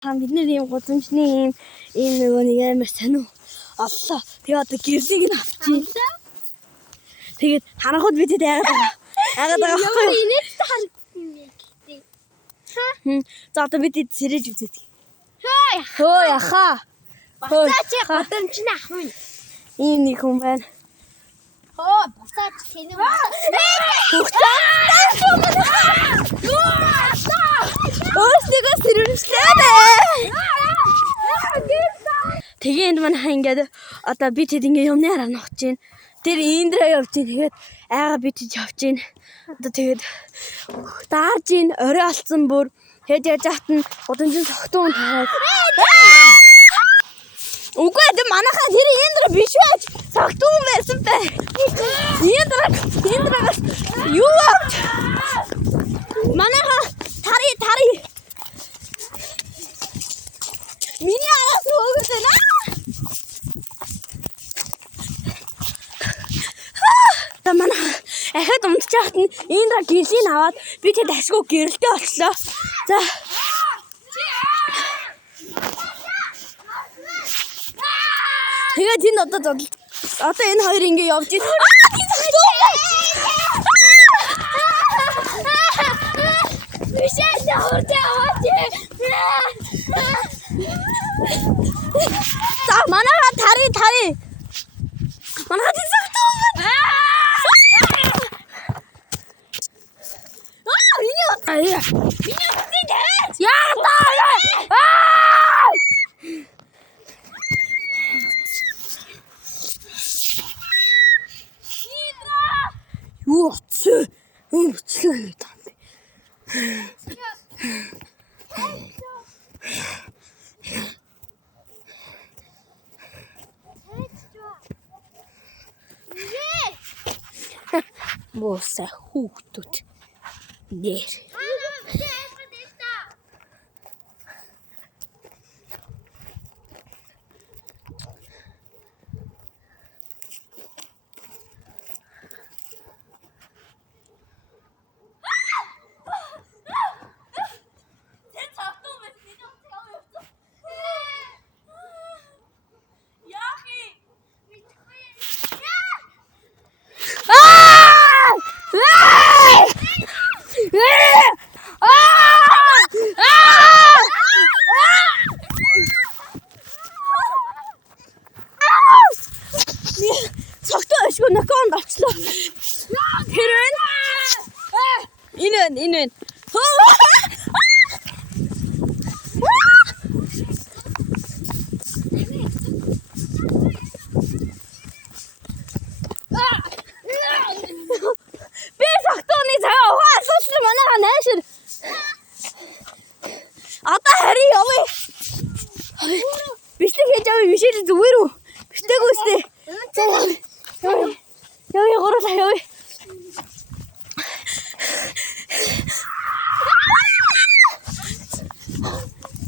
Бид нэр ийм гудамжны ийм нөгөө нэг амар сонио оллоо. Тэгээ одоо гэрлийг нь авчих. Тэгээд харангууд бидэд яагаад байгаа. Яагаад байгаа вэ? Инээд харагдсан юм гэдэг. За одоо бид сэрэж үзээд. Хөөе. Яхаа. Бацаач гудамжны ах минь. Ийм нэг хүн байна. Бацаач тэнэ. Өөрсдөө сэрвэрчлээ бай. Тэгээ энд маань ингээд одоо би тэд ингээ юмны хараа ногч जैन. Тэр индраа явж जैन. Тэгээд айгаа би тэд явж जैन. Одоо тэгээд даарж जैन. Орой алцсан бүр хэд яаж хат нь гудамжин согтуун тараад. Үгүй ээ манайхаа тэр индра биш байж согтуун байсан бай. Индрагаас юу авч? Манайхаа тари. Миний араас өгөөд наа. Тамана ахад унтчихад нь индра гэрлийн аваад би тэд ашгүй гэрэлтэй болчлоо. За. Тэгээд энэ одоо энэ хоёр ингэ явж ийн. За манайхаа тари. Манайхаа тийсэгтэн. Юу ч өмчлөө тань. Моса хүүхдүүд нэр. Согтоо ашгүй ноконд очлоо. Тэр байна. Энэ. Би согтооны цагаа ухаан асуусан манайхаа найшир. Одоо харин явъя. Бичлэг хийж авъя бишээ зүгээр үү? Бичлэгүй үстэй. Явъя гурлаа явъя.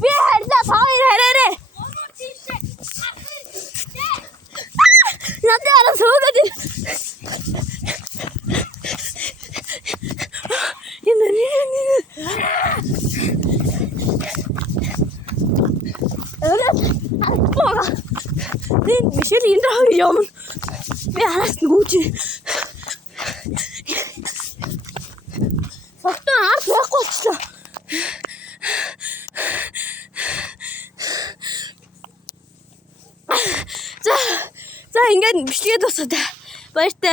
Би харьлаа хоёр хараарэ. Надад араа суугаад. Then Michelle in the home. We are asking good. What the? За ингээд бичлэгээ дуусаад. Баяртай.